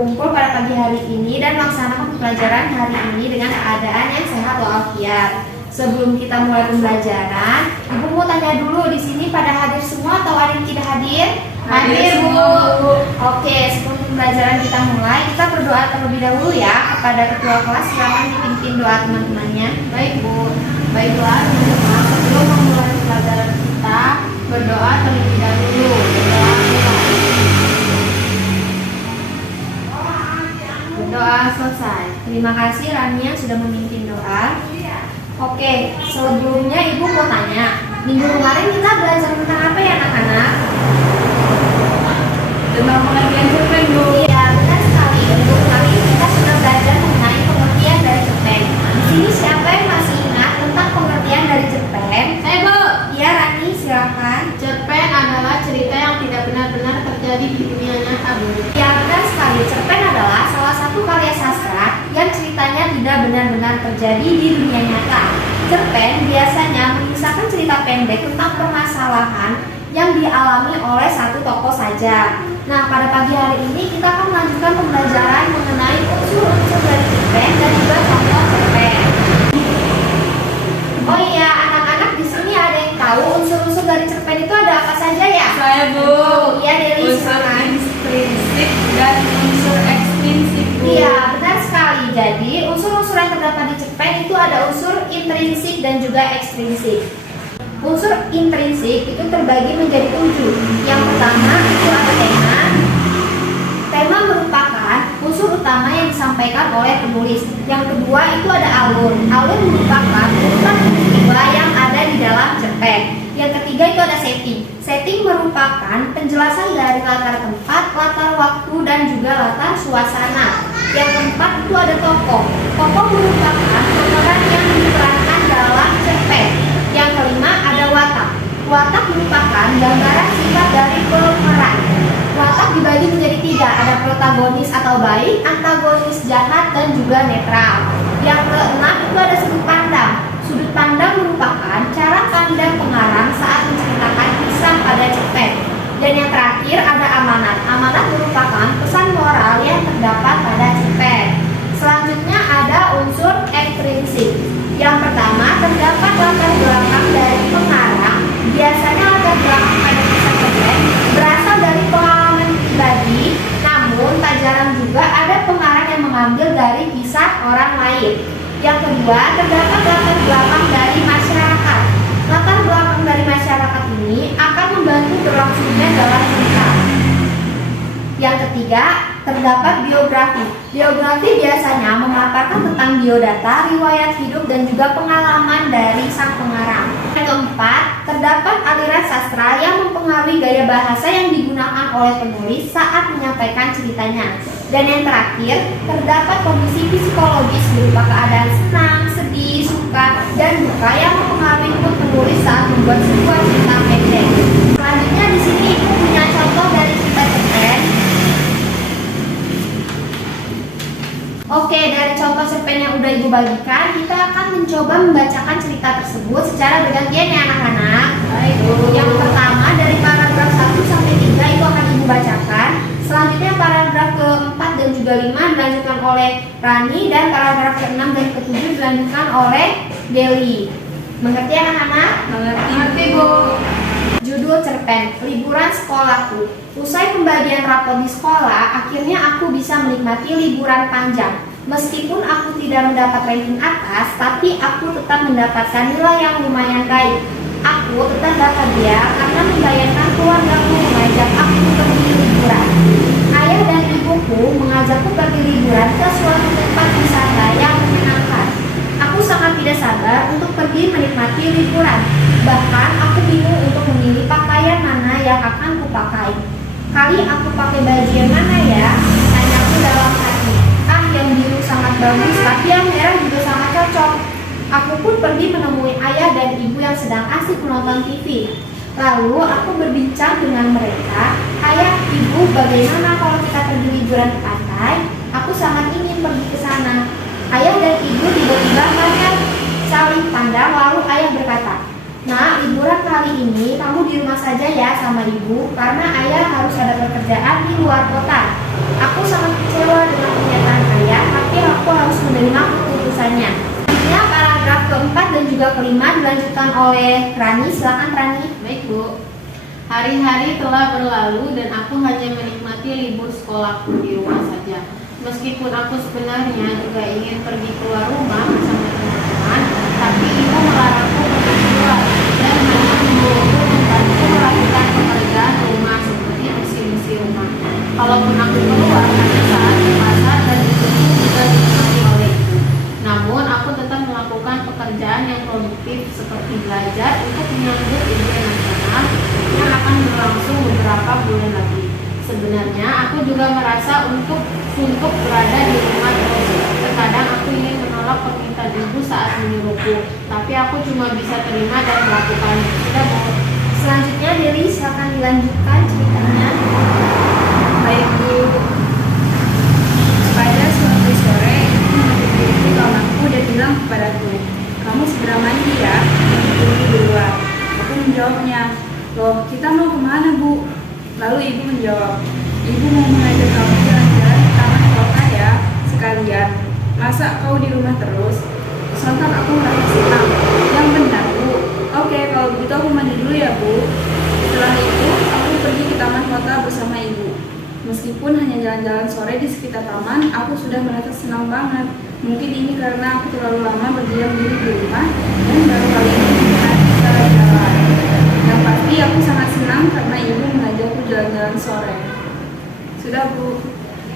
berkumpul pada pagi hari ini dan melaksanakan pembelajaran hari ini dengan keadaan yang sehat walafiat. Sebelum kita mulai pembelajaran, Ibu mau tanya dulu di sini pada hadir semua atau ada yang tidak hadir? Hadir, Bu. Oke, sebelum pembelajaran kita mulai, kita berdoa terlebih dahulu ya kepada ketua kelas. Silakan dipimpin doa teman-temannya. Baik, Bu. Baiklah, teman-teman, sebelum memulai pembelajaran kita, berdoa terlebih dahulu. Berdoa selesai. Terima kasih Rani yang sudah memimpin doa. Oke, sebelumnya Ibu mau tanya, minggu kemarin kita belajar tentang apa ya anak-anak? Tentang pengertian cerpen, Bu. Iya, benar sekali. Minggu kemarin kita sudah belajar mengenai pengertian dari cerpen. Di sini siapa yang masih ingat tentang pengertian dari cerpen? Saya, Bu. Iya, Rani, silakan. Cerpen adalah cerita yang tidak benar-benar terjadi di dunia nyata, Bu. Ya, benar sekali. Cerpen adalah salah satu karya sastra yang ceritanya tidak benar-benar terjadi di dunia nyata. Cerpen biasanya mengisahkan cerita pendek tentang permasalahan yang dialami oleh satu tokoh saja. Nah, pada pagi hari ini kita akan melanjutkan pembelajaran mengenai unsur-unsur dari cerpen dan juga contoh cerpen. Oh iya, anak-anak di sini ada yang tahu unsur-unsur dari cerpen itu ada apa saja ya? Saya, Bu. Iya, Deli, Unsur silakan. intrinsik dan unsur ekstrinsik, Bu. Iya, benar sekali. Jadi, unsur-unsur yang terdapat di cerpen itu ada unsur intrinsik dan juga ekstrinsik. Unsur intrinsik itu terbagi menjadi 7. Yang pertama itu ada tema. Tema merupakan unsur utama yang disampaikan oleh penulis. Yang kedua itu ada alur. Alur merupakan urutan peristiwa yang ada di dalam cerpen. Yang ketiga itu ada setting. Setting merupakan penjelasan dari latar tempat, latar waktu, dan juga latar suasana. Yang keempat itu ada tokoh. Tokoh merupakan pemeran yang diperankan dalam cerpen. Yang kelima ada watak. Watak merupakan gambaran sifat dari pemeran. Watak dibagi menjadi 3, ada protagonis atau baik, antagonis jahat, dan juga netral. Yang keenam itu ada sudut pandang. Sudut pandang merupakan cara pandang pengarang saat menceritakan kisah pada cerpen. Dan yang terakhir ada amanat. Amanat merupakan pesan moral yang terdapat pada cerpen. Selanjutnya ada unsur ekstrinsik. Yang pertama terdapat latar belakang dari pengarang. Biasanya latar belakang pada kisah cerpen berasal dari pengalaman pribadi, namun tak jarang juga ada pengarang yang mengambil dari kisah orang lain. Yang kedua terdapat latar belakang dari masyarakat. Latar belakang dari masyarakat ini akan membantu berlangsungnya dalam cerita. Yang ketiga, terdapat biografi. Biografi biasanya memaparkan tentang biodata, riwayat hidup, dan juga pengalaman dari sang pengarang. Yang keempat, terdapat aliran sastra yang mempengaruhi gaya bahasa yang digunakan oleh penulis saat menyampaikan ceritanya. Dan yang terakhir, terdapat kondisi psikologis berupa keadaan senang, sedih, suka, dan duka yang mempengaruhi mood penulis saat membuat sebuah cerita pendek. Selanjutnya di sini Ibu punya contoh dari cerita cerpen. Oke, dari contoh cerpen yang udah Ibu bagikan, kita akan mencoba membacakan cerita tersebut secara bergantian ya anak-anak. Baik, Bu. Yang pertama dari paragraf 1 sampai 3 itu akan Ibu bacakan. Selanjutnya paragraf ke-4 dan juga 5 dilanjutkan oleh Rani, dan paragraf ke-6 dan ke-7 dilanjutkan oleh Deli. Mengerti anak-anak? Mengerti, Bu. Judul cerpen, Liburan Sekolahku. Usai pembagian rapot di sekolah, akhirnya aku bisa menikmati liburan panjang. Meskipun aku tidak mendapat ranking atas, tapi aku tetap mendapatkan nilai yang lumayan baik. Aku tetap bahagia karena membayangkan keluargaku mengajak aku pergi liburan. Ayah dan ibuku mengajakku pergi liburan ke suatu tempat wisata yang menyenangkan. Aku sangat tidak sabar untuk pergi menikmati liburan. Bahkan aku bingung untuk memilih pakaian mana yang akan kupakai. Kali aku pakai baju yang mana ya? Tanyaku dalam hati. Ah, yang biru sangat bagus, tapi yang merah juga sangat cocok. Aku pun pergi menemui ayah dan ibu yang sedang asik menonton TV. Lalu aku berbincang dengan mereka. Ayah, ibu, bagaimana kalau kita pergi liburan ke pantai? Aku sangat ingin pergi ke sana. Ayah dan ibu tiba-tiba saling pandang, lalu ayah berkata, Nah, liburan kali ini kamu di rumah saja ya sama ibu, karena ayah harus ada pekerjaan di luar kota. Aku sangat kecewa dengan pernyataan ayah, tapi aku harus menerima keputusannya. Selanjutnya paragraf keempat dan juga kelima dilanjutkan oleh Rani. Silakan Rani. Baik Bu. Hari-hari telah berlalu dan aku hanya menikmati libur sekolahku di rumah saja. Meskipun aku sebenarnya juga ingin pergi keluar rumah bersama teman-teman, tapi ibu melarangku pergi keluar dan hanya menyuruhku membantu melakukan pekerjaan rumah seperti bersih-bersih rumah. Kalaupun aku keluar hanya saat ke pasar dan itu juga ditemani oleh ibu. Namun aku tetap melakukan pekerjaan yang produktif seperti belajar untuk menyambut ujian nasional yang akan berlangsung beberapa bulan lagi. Sebenarnya aku juga merasa untuk berada di rumah terus. Terkadang aku ingin menolak permintaan ibu saat menyuruhku, tapi aku cuma bisa terima dan melakukannya. Sudah Bu. Selanjutnya Deli, silakan dilanjutkan ceritanya. Baik Bu. Pada suatu sore, ibu mengikuti kawanku dan bilang kepadaku, kamu segera mandi ya, tunggu di luar. Aku menjawabnya, loh kita mau kemana Bu? Lalu ibu menjawab, ibu mau mengajak kamu jalan-jalan ke taman kota ya, sekalian. Masa kau di rumah terus? Sontak aku merasa senang. Yang benar Bu. Oke, kalau begitu aku mandi dulu ya Bu. Setelah itu, aku pergi ke taman kota bersama ibu. Meskipun hanya jalan-jalan sore di sekitar taman, aku sudah merasa senang banget. Mungkin ini karena aku terlalu lama berdiam diri di rumah dan baru kali ini bisa jalan. Yang pasti aku sangat senang karena ibu mengajakku jalan-jalan sore. Sudah Bu.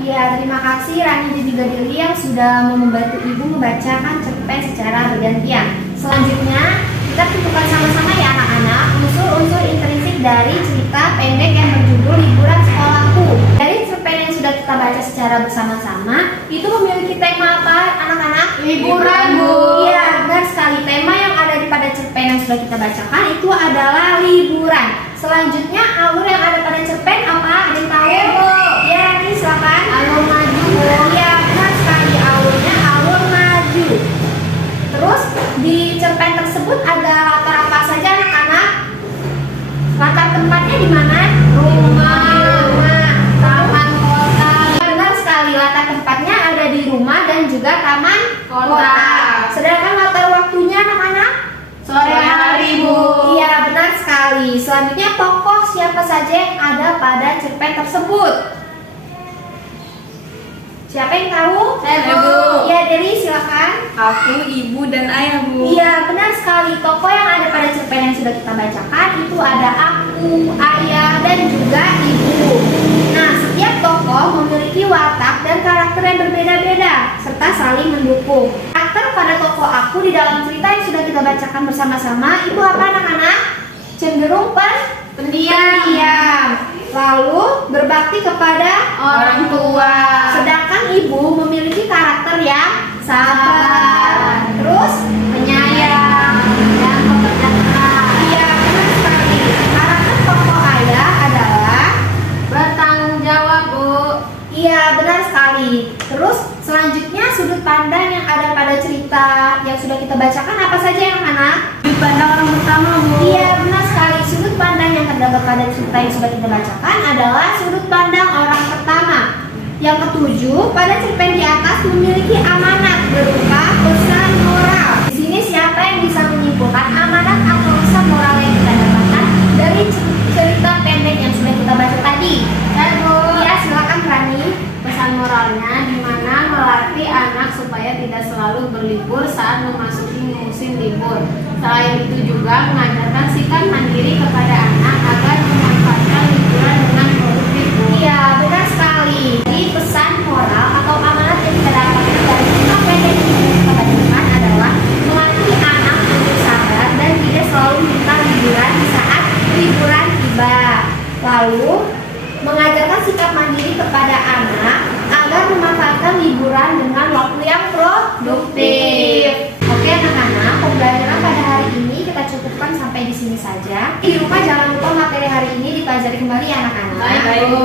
Ya, terima kasih Rani dan juga Deli yang sudah membantu ibu membacakan cerpen secara bergantian. Selanjutnya, kita tentukan sama-sama ya anak-anak unsur-unsur intrinsik dari cerita pendek yang berjudul Liburan Sekolahku. Dari cerpen yang sudah kita baca secara bersama-sama, itu memiliki tema apa anak-anak? Liburan, Bu. Iya, benar sekali. Tema yang ada pada cerpen yang sudah kita bacakan itu adalah liburan. Selanjutnya, alur yang ada pada cerpen apa? Ada yang tahu? Ya, Rani silakan. Alur maju, Bu. Iya, benar sekali. Alurnya alur maju. Terus di cerpen tersebut ada latar apa saja anak-anak? Latar tempatnya di mana? Rumah, taman kota. Benar sekali, latar tempatnya ada di rumah dan juga taman kota. Sedangkan latar waktunya anak-anak? Sore hari, Bu. Iya, benar sekali. Selanjutnya tokoh siapa saja yang ada pada cerpen tersebut? Siapa yang tahu? Saya, Bu. Ya, Deli silakan. Aku, ibu, dan ayah Bu. Iya, benar sekali. Tokoh yang ada pada cerpen yang sudah kita bacakan itu ada aku, ayah, dan juga ibu. Nah, setiap tokoh memiliki watak dan karakter yang berbeda-beda serta saling mendukung. Karakter pada tokoh aku di dalam cerita yang sudah kita bacakan bersama-sama itu apa anak-anak? Cenderung pendiam. Lalu berbakti kepada Orang tua. Sedangkan ibu memiliki karakter yang sabar, terus Penyayang dan pekerja keras. iya benar sekali. Karakter tokoh ayah adalah Bertanggung jawab, Bu. iya benar sekali. Terus selanjutnya sudut pandang yang ada pada cerita yang sudah kita bacakan apa saja yang mana? Sudut pandang orang pertama Bu. Iya benar sekali. Sudut pandang yang terdapat pada cerita yang sudah kita bacakan adalah sudut pandang orang pertama. Yang ketujuh, pada cerpen di atas memiliki amanat berupa pesan moral. Di sini siapa yang bisa menyimpulkan amanat atau pesan moral yang kita dapatkan dari cerita pendek yang sudah kita baca tadi? Saya, Bu. Iya, silakan Rani. Pesan moralnya di mana melatih anak supaya tidak selalu berlibur saat memasuki musim libur. Selain itu juga mengajarkan sikap mandiri kepada anak agar memanfaatkan liburan dengan produktif, Bu. Iya, benar sekali. Jadi pesan moral atau amanat yang kita dapatkan dari cerita pendek yang sudah kita bacakan adalah melatih anak untuk sabar dan tidak selalu minta liburan di saat liburan tiba. Lalu mengajarkan sikap mandiri kepada anak agar memanfaatkan liburan dengan waktu yang produktif. Oke anak-anak, pembelajaran pada hari ini kita cukupkan sampai di sini saja. Di rumah jangan lupa materi hari ini dipelajari kembali ya anak-anak. Baik Bu.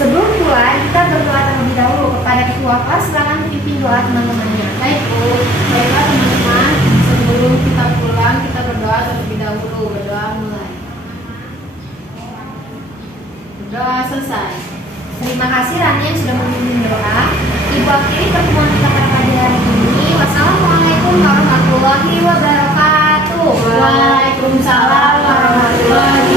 Sebelum mulai, kita berdoa terlebih dahulu kepada ketua kelas. Silakan pimpin doa teman-temannya. Baik, Bu. Baiklah teman-teman, sebelum Sebelum kita pulang, kita berdoa terlebih dahulu. Berdoa mulai. Berdoa selesai. Terima kasih Rani yang sudah memimpin doa. Ibu akhiri pertemuan kita pada pagi hari ini. Wassalamualaikum warahmatullahi wabarakatuh. Waalaikumsalam warahmatullahi